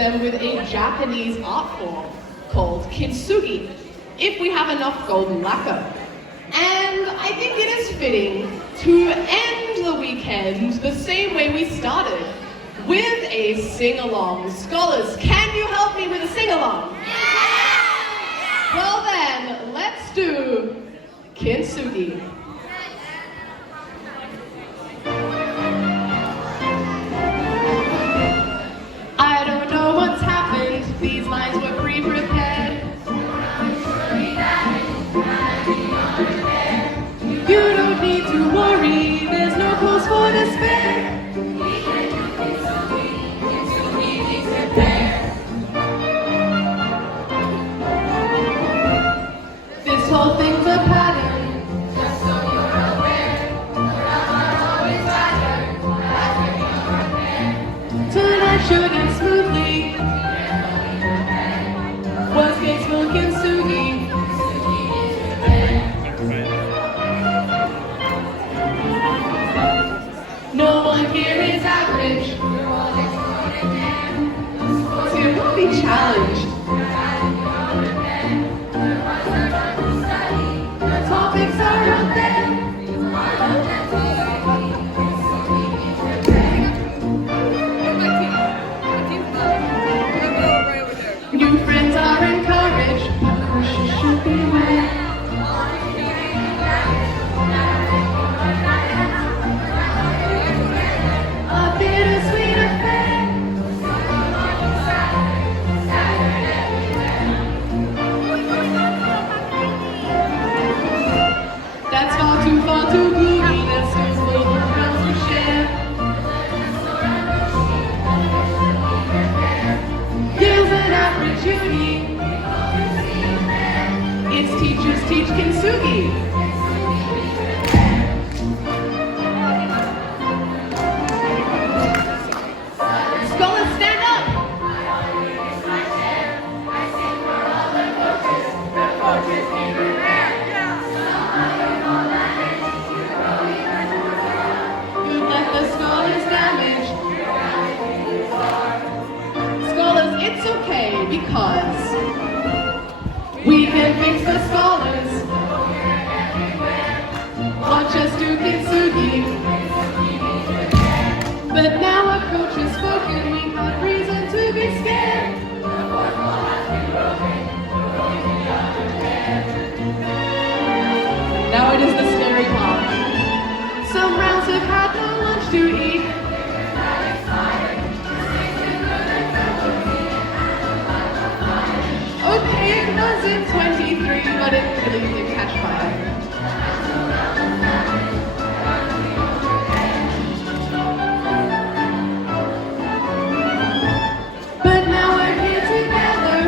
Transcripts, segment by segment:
them with a Japanese art form called Kintsugi, if we have enough golden lacquer. And I think it is fitting to end the weekend the same way we started, with a sing-along. Scholars, can you help me with a sing-along? Well then, let's do Kintsugi. I don't know what's happened, these lines were pre-prepared. You don't need to worry, there's no cause for despair. This whole thing's a pattern, just so you're aware. Always pattern, tonight should end smoothly. Worst case will Kintsugi. No one here is average. So you won't be challenged. The topics are out there. New friends are encouraged. Of course you should beware. A bittersweet affair. That's far too gloomy. There's still full of friends to share. Here's an average uni. Its teachers teach Kintsugi. Scholars, stand up! You left the scholars damaged. Scholars, it's okay because we can fix the scholars. Watch us do Kintsugi. But now our coach has spoken, we have reason to be scared. Now it is the scary part. Some rounds have had no lunch to eat. Okay, it was in 23, but it really did catch fire. But now we're here together.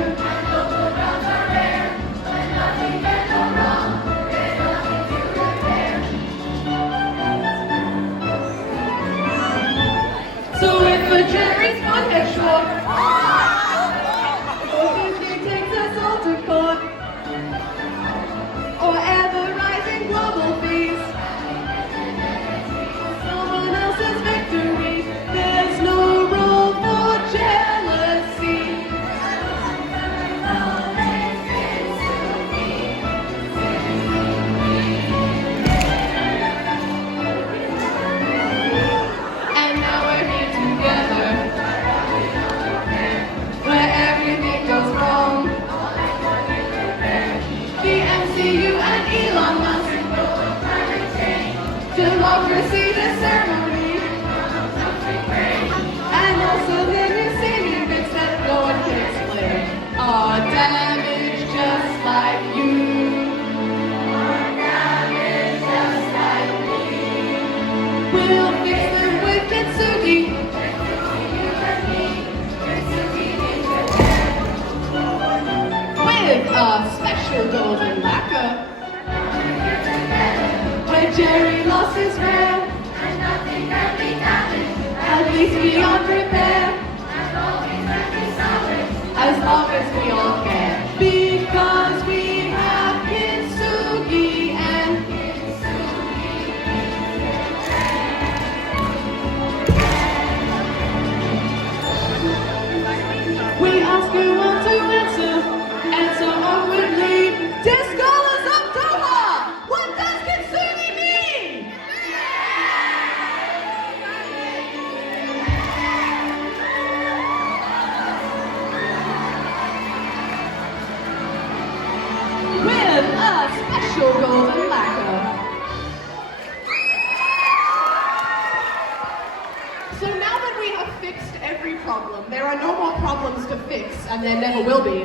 So if the jury's not get short, takes us all to court, or ever rising global fees, someone else's victory, there's no role for jealousy. And now we're here together, where everything goes wrong. The MCU and Elon Musk, democracy, the ceremony, and also the new singing bits that no one can explain are damaged just like you. We'll fix them with Kintsugi. With a special golden lacquer, where Jerry lost his hair, and nothing can be damaged, at least beyond repair, as long as we all care, because we have Kintsugi and Kintsugi. fixed every problem. There are no more problems to fix, and there never will be.